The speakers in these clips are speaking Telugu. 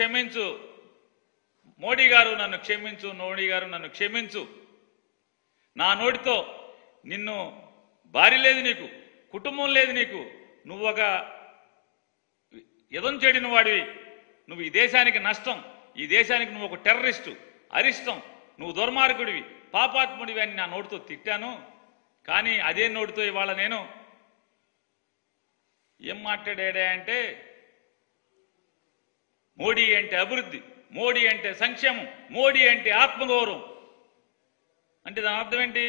క్షమించు మోడీ గారు, నన్ను క్షమించు, మోడీ గారు నన్ను క్షమించు. నా నోటితో నిన్ను భార్య లేదు నీకు, కుటుంబం లేదు నీకు, నువ్వు ఒక ఎదం చెడిన వాడివి, నువ్వు ఈ దేశానికి నష్టం, ఈ దేశానికి నువ్వు ఒక టెర్రరిస్టు, అరిష్టం, నువ్వు దుర్మార్గుడివి, పాపాత్ముడివి అని నా నోటితో తిట్టాను. కానీ అదే నోటితో ఇవాళ నేను ఏం మాట్లాడా అంటే మోడీ అంటే అభివృద్ధి, మోడీ అంటే సంక్షేమం, మోడీ అంటే ఆత్మగౌరవం. అంటే దాని అర్థం ఏంటి?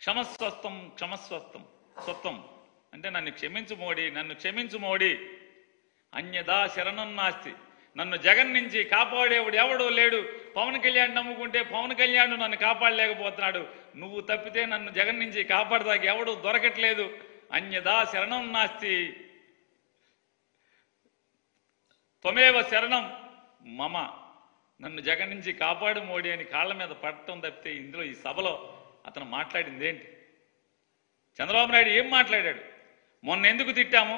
క్షమస్వస్థం క్షమస్వస్థం స్వత్వం అంటే నన్ను క్షమించు మోడీ, నన్ను క్షమించు మోడీ, అన్యదా శరణం నాస్తి. నన్ను జగన్ నుంచి కాపాడేవాడు ఎవడో లేడు. పవన్ కళ్యాణ్ నమ్ముకుంటే పవన్ కళ్యాణ్ నన్ను కాపాడలేకపోతున్నాడు, నువ్వు తప్పితే నన్ను జగన్ నుంచి కాపాడదాకా ఎవడు దొరకట్లేదు. అన్యదా శరణం నాస్తి త్వమేవ శరణం మమ. నన్ను జగన్ నుంచి కాపాడు మోడీ అని కాళ్ళ మీద పడటం తప్పితే ఇందులో ఈ సభలో అతను మాట్లాడింది ఏంటి? చంద్రబాబు నాయుడు ఏం మాట్లాడాడు? మొన్న ఎందుకు తిట్టాము,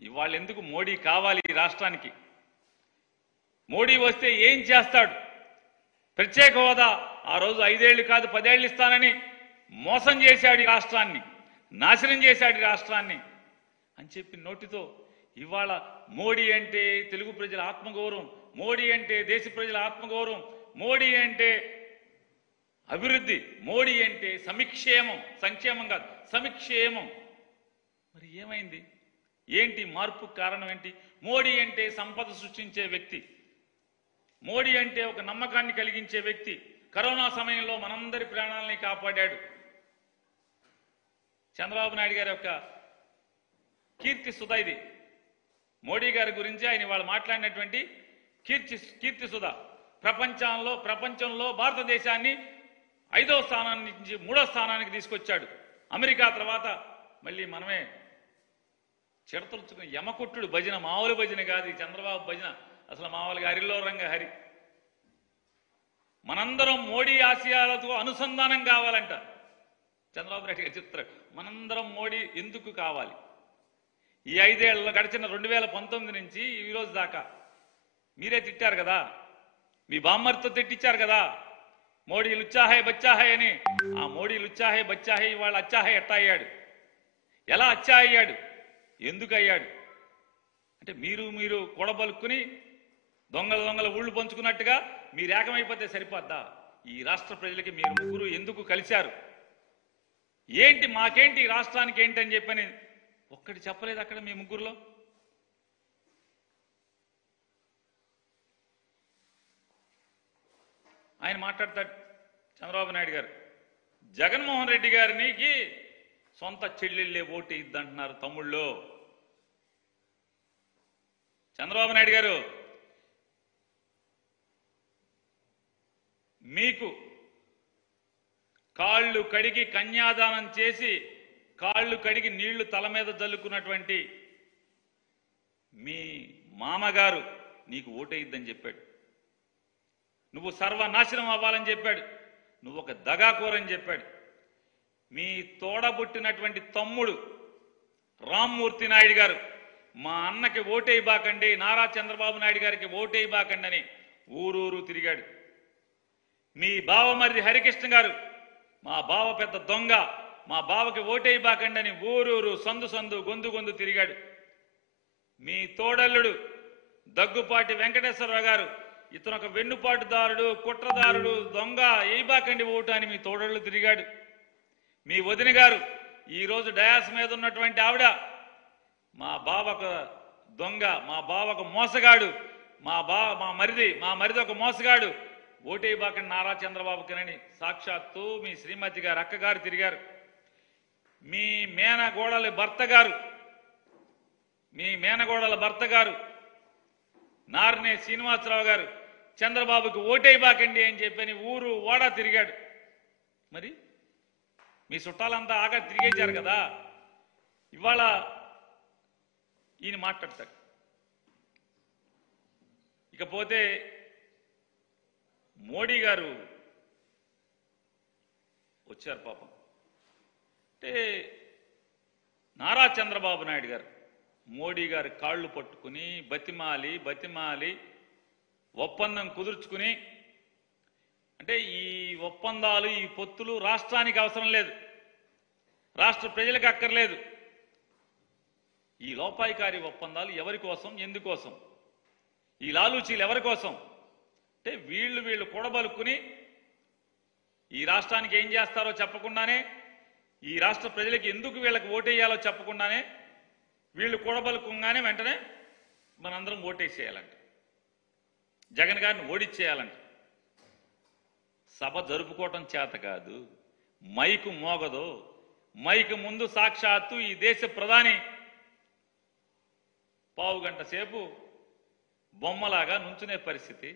ఇవాళ ఎందుకు మోడీ కావాలి ఈ రాష్ట్రానికి? మోడీ వస్తే ఏం చేస్తాడు? ప్రత్యేక హోదా ఆ రోజు 5 ఏళ్ళు కాదు 10 ఏళ్ళు ఇస్తానని మోసం చేశాడు ఈ రాష్ట్రాన్ని, నాశనం చేశాడు ఈ రాష్ట్రాన్ని అని చెప్పి నోటితో ఇవాళ మోడీ అంటే తెలుగు ప్రజల ఆత్మగౌరవం, మోడీ అంటే దేశ ప్రజల ఆత్మగౌరవం, మోడీ అంటే అభివృద్ధి, మోడీ అంటే సమిక్షేమం, సంక్షేమం కాదు సమిక్షేమం. మరి ఏమైంది? ఏంటి మార్పు కారణం ఏంటి? మోడీ అంటే సంపద సృష్టించే వ్యక్తి, మోడీ అంటే ఒక నమ్మకాన్ని కలిగించే వ్యక్తి. కరోనా సమయంలో మనందరి ప్రాణాలని కాపాడాడు. చంద్రబాబు నాయుడు గారి యొక్క కీర్తి సుధ ఇది. మోడీ గారి గురించి ఆయన వాళ్ళు మాట్లాడినటువంటి కీర్తి సుధ ప్రపంచంలో భారతదేశాన్ని 5వ స్థానాన్ని నుంచి 3వ స్థానానికి తీసుకొచ్చాడు. అమెరికా తర్వాత మళ్ళీ మనమే చిడతలుచుకుని యమకుట్టుడు భజన, మామూలు భజన కాదు ఈ చంద్రబాబు భజన, అసలు మామూలుగా హరిలో రంగ హరి. మనందరం మోడీ ఆశయాలతో అనుసంధానం కావాలంట. చంద్రబాబు నాయుడు గారు చెప్తారు మనందరం మోడీ ఎందుకు కావాలి. ఈ 5 ఏళ్లలో గడిచిన 2019 నుంచి ఈ రోజు దాకా మీరే తిట్టారు కదా, మీ బామ్మర్తో తిట్టించారు కదా, మోడీ లుచ్చాహే బచ్చాహే అని. ఆ మోడీ లుచ్చాహే బచ్చాహే ఇవాళ అచ్చాహే ఎట్టా అయ్యాడు? ఎలా అచ్చా అయ్యాడు? ఎందుకు అయ్యాడు అంటే మీరు కూడబలుక్కుని దొంగల ఊళ్ళు పంచుకున్నట్టుగా మీరు ఏకమైపోతే సరిపోద్దా? ఈ రాష్ట్ర ప్రజలకి మీరు ముగ్గురు ఎందుకు కలిశారు? ఏంటి మాకేంటి ఈ రాష్ట్రానికి ఏంటి అని చెప్పని ఒక్కటి చెప్పలేదు అక్కడ మీ ముగ్గురులో. ఆయన మాట్లాడతాడు చంద్రబాబు నాయుడు గారు, జగన్మోహన్ రెడ్డి గారికి సొంత చెల్లెళ్ళే ఓటు ఇద్దంటున్నారు తమ్ముళ్ళు. చంద్రబాబు నాయుడు గారు, మీకు కాళ్ళు కడిగి కన్యాదానం చేసి కాళ్ళు కడిగి నీళ్లు తల మీద జల్లుకున్నటువంటి మీ మామగారు నీకు ఓటేయిద్దని చెప్పాడు. నువ్వు సర్వనాశనం అవ్వాలని చెప్పాడు. నువ్వు ఒక దగాకోరని చెప్పాడు. మీ తోడబుట్టినటువంటి తమ్ముడు రామ్మూర్తి నాయుడు గారు మా అన్నకి ఓటేయబాకండి, నారా చంద్రబాబు నాయుడు గారికి ఓటేయబాకండి అని ఊరూరు తిరిగాడు. మీ బావమర్రి హరికృష్ణ గారు మా బావ పెద్ద దొంగ, మా బావకి ఓటేయబాకండి అని ఊరూరు సందు గొంతు తిరిగాడు. మీ తోడల్లుడు దగ్గుపాటి వెంకటేశ్వరరావు గారు ఇతను ఒక వెన్నుపాటుదారుడు, కుట్రదారుడు, దొంగ, ఏయబాకండి ఓటు అని మీ తోడళ్ళు తిరిగాడు. మీ వదిన గారు ఈరోజు డయాస్ మీద ఉన్నటువంటి ఆవిడ మా బావకు దొంగ, మా బావకు మోసగాడు, మా మరిది ఒక మోసగాడు, ఓటేయబాకండి నారా చంద్రబాబుకినని సాక్షాత్తు మీ శ్రీమతి గారు అక్కగారు తిరిగారు. మీ మేనగోడల భర్త గారు నార్నే శ్రీనివాసరావు గారు చంద్రబాబుకి ఓటేయబాకండి అని చెప్పని ఊరు ఓడా తిరిగాడు. మరి మీ చుట్టాలంతా ఆగా తిరిగేశారు కదా. ఇవాళ ఈయన మాట్లాడతాడు. ఇకపోతే మోడీ గారు వచ్చారు పాపం. అంటే నారా చంద్రబాబు నాయుడు గారు మోడీ గారి కాళ్ళు పట్టుకుని బతిమాలి బతిమాలి ఒప్పందం కుదుర్చుకుని, అంటే ఈ ఒప్పందాలు ఈ పొత్తులు రాష్ట్రానికి అవసరం లేదు, రాష్ట్ర ప్రజలకు అక్కర్లేదు. ఈ లోపాయికారి ఒప్పందాలు ఎవరి కోసం, ఎందుకోసం? ఈ లాలూచీలు ఎవరి కోసం? అంటే వీళ్ళు కూడబలుక్కుని ఈ రాష్ట్రానికి ఏం చేస్తారో చెప్పకుండానే, ఈ రాష్ట్ర ప్రజలకు ఎందుకు వీళ్ళకి ఓటేయాలో చెప్పకుండానే వీళ్ళు కూడబలుకుంగానే వెంటనే మనందరం ఓటేసేయాలంట, జగన్ గారిని ఓడిచ్చేయాలంట. సభ జరుపుకోవటం చేత కాదు, మైకు మోగదు. మైకు ముందు సాక్షాత్తు ఈ దేశ ప్రధాని పావుగంట సేపు బొమ్మలాగా నుంచునే పరిస్థితి.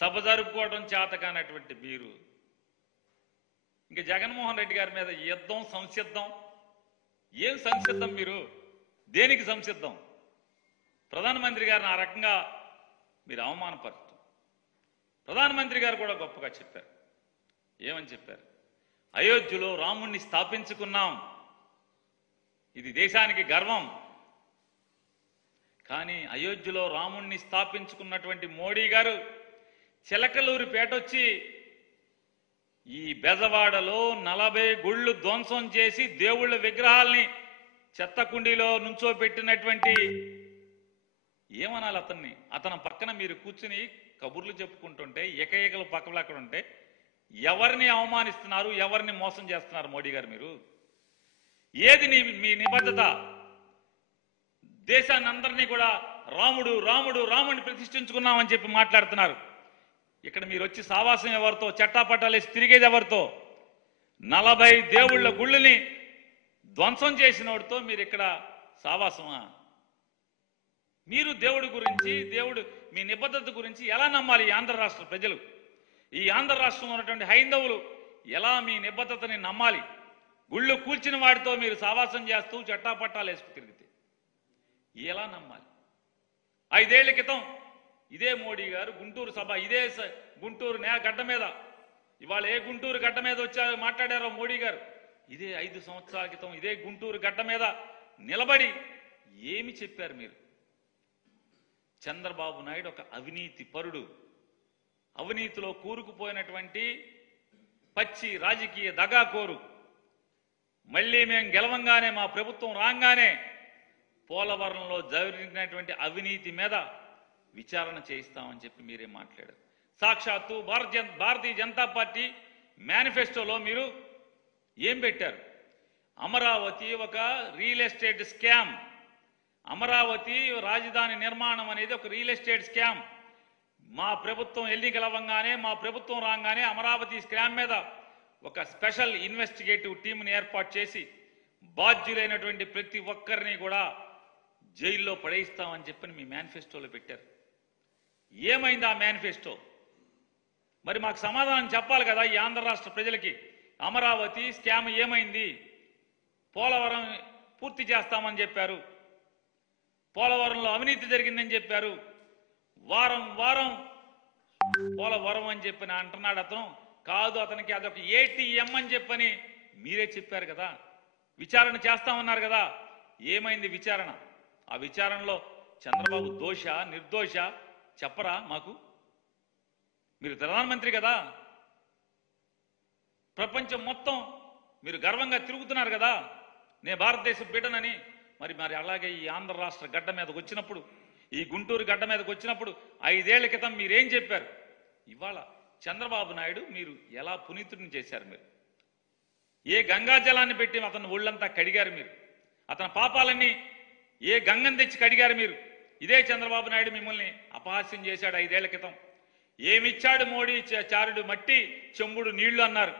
సభ జరుపుకోవడం చేత కానటువంటి మీరు ఇంకా జగన్మోహన్ రెడ్డి గారి మీద యుద్ధం, సంసిద్ధం. ఏం సంసిద్ధం? మీరు దేనికి సంసిద్ధం? ప్రధానమంత్రి గారిని ఆ రకంగా మీరు అవమానపరచడం. ప్రధానమంత్రి గారు కూడా గొప్పగా చెప్పారు. ఏమని చెప్పారు? అయోధ్యలో రాముణ్ణి స్థాపించుకున్నాం, ఇది దేశానికి గర్వం. కానీ అయోధ్యలో రాముణ్ణి స్థాపించుకున్నటువంటి మోడీ గారు చిలకలూరిపేట వచ్చి ఈ బెజవాడలో 40 గుళ్ళు ధ్వంసం చేసి దేవుళ్ళ విగ్రహాల్ని చెత్తకుండీలో నుంచోబెట్టినటువంటి, ఏమనాలి అతన్ని? అతని పక్కన మీరు కూర్చుని కబుర్లు చెప్పుకుంటుంటే, ఏకైకలు పక్కలు అక్కడ ఉంటే ఎవరిని అవమానిస్తున్నారు, ఎవరిని మోసం చేస్తున్నారు మోడీ గారు? మీరు ఏది మీ నిబద్ధత? దేశాన్ని అందరినీ కూడా రాముడు రాముడు రాముడిని ప్రతిష్ఠించుకున్నామని చెప్పి మాట్లాడుతున్నారు. ఇక్కడ మీరు వచ్చి సావాసం ఎవరితో, చట్టాపట్టాలేసి తిరిగేది ఎవరితో? 40 దేవుళ్ళ గుళ్ళని ధ్వంసం చేసినోడితో మీరు ఇక్కడ సావాసమా? మీరు దేవుడి గురించి, దేవుడు మీ నిబద్ధత గురించి ఎలా నమ్మాలి ఈ ఆంధ్ర రాష్ట్ర ప్రజలు? ఈ ఆంధ్ర రాష్ట్రంలో ఉన్నటువంటి హైందవులు ఎలా మీ నిబద్ధతని నమ్మాలి? గుళ్ళు కూల్చిన వాడితో మీరు సావాసం చేస్తూ చట్టాపట్టాలు వేసుకు తిరిగితే ఎలా నమ్మాలి? 5 ఏళ్ల క్రితం ఇదే మోడీ గారు గుంటూరు సభ, ఇదే గుంటూరు గడ్డ మీద, ఇవాళ ఏ గుంటూరు గడ్డ మీద వచ్చారో మాట్లాడారో మోడీ గారు, ఇదే 5 సంవత్సరాల క్రితం ఇదే గుంటూరు గడ్డ మీద నిలబడి ఏమి చెప్పారు మీరు? చంద్రబాబు నాయుడు ఒక అవినీతి పరుడు, అవినీతిలో కూరుకుపోయినటువంటి పచ్చి రాజకీయ దగాకోరు. మళ్ళీ మేము గెలవంగానే, మా ప్రభుత్వం రాగానే పోలవరంలో జరిగినటువంటి అవినీతి మీద విచారణ చేయిస్తామని చెప్పి మీరే మాట్లాడారు. సాక్షాత్తు భారతీయ జనతా పార్టీ మేనిఫెస్టోలో మీరు ఏం పెట్టారు? అమరావతి ఒక రియల్ ఎస్టేట్ స్కామ్, అమరావతి రాజధాని నిర్మాణం అనేది ఒక రియల్ ఎస్టేట్ స్కామ్. మా ప్రభుత్వం ఎన్నికలవ్వగానే, మా ప్రభుత్వం రాగానే అమరావతి స్కామ్ మీద ఒక స్పెషల్ ఇన్వెస్టిగేటివ్ టీంని ఏర్పాటు చేసి బాధ్యులైనటువంటి ప్రతి ఒక్కరిని కూడా జైల్లో పడేయిస్తామని చెప్పని మీ మేనిఫెస్టోలో పెట్టారు. ఏమైంది ఆ మేనిఫెస్టో? మరి మాకు సమాధానం చెప్పాలి కదా ఈ ఆంధ్ర రాష్ట్ర ప్రజలకి. అమరావతి స్కామ్ ఏమైంది? పోలవరం పూర్తి చేస్తామని చెప్పారు, పోలవరంలో అవినీతి జరిగిందని చెప్పారు, వారం వారం పోలవరం అని చెప్పని అంటున్నాడు అతను. కాదు, అతనికి అదొక ఏటీఎం అని చెప్పని మీరే చెప్పారు కదా. విచారణ చేస్తామన్నారు కదా. ఏమైంది విచారణ? ఆ విచారణలో చంద్రబాబు దోష నిర్దోష చెప్పరా మాకు? మీరు ప్రధానమంత్రి కదా, ప్రపంచం మొత్తం మీరు గర్వంగా తిరుగుతున్నారు కదా, నే భారతదేశ బిడ్డనని. మరి అలాగే ఈ ఆంధ్ర రాష్ట్ర గడ్డ మీదకి వచ్చినప్పుడు, ఈ గుంటూరు గడ్డ మీదకి వచ్చినప్పుడు 5 ఏళ్ల క్రితం మీరేం చెప్పారు? ఇవాళ చంద్రబాబు నాయుడు మీరు ఎలా పునీతుడిని చేశారు? మీరు ఏ గంగా జలాన్ని పెట్టి అతను ఒళ్ళంతా కడిగారు మీరు? అతని పాపాలన్నీ ఏ గంగను తెచ్చి కడిగారు మీరు? ఇదే చంద్రబాబు నాయుడు మిమ్మల్ని అపహాస్యం చేశాడు 5 ఏళ్ల క్రితం. ఏమిచ్చాడు మోడీ? చారుడు మట్టి చెంబుడు నీళ్లు అన్నారు.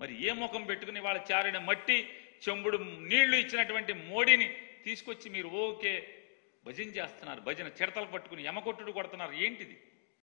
మరి ఏ ముఖం పెట్టుకుని వాళ్ళ చారుడు మట్టి చెంబుడు నీళ్లు ఇచ్చినటువంటి మోడీని తీసుకొచ్చి మీరు ఓకే భజన చేస్తున్నారు? భజన చిడతలు పట్టుకుని యమకొట్టుడు కొడుతున్నారు. ఏంటిది?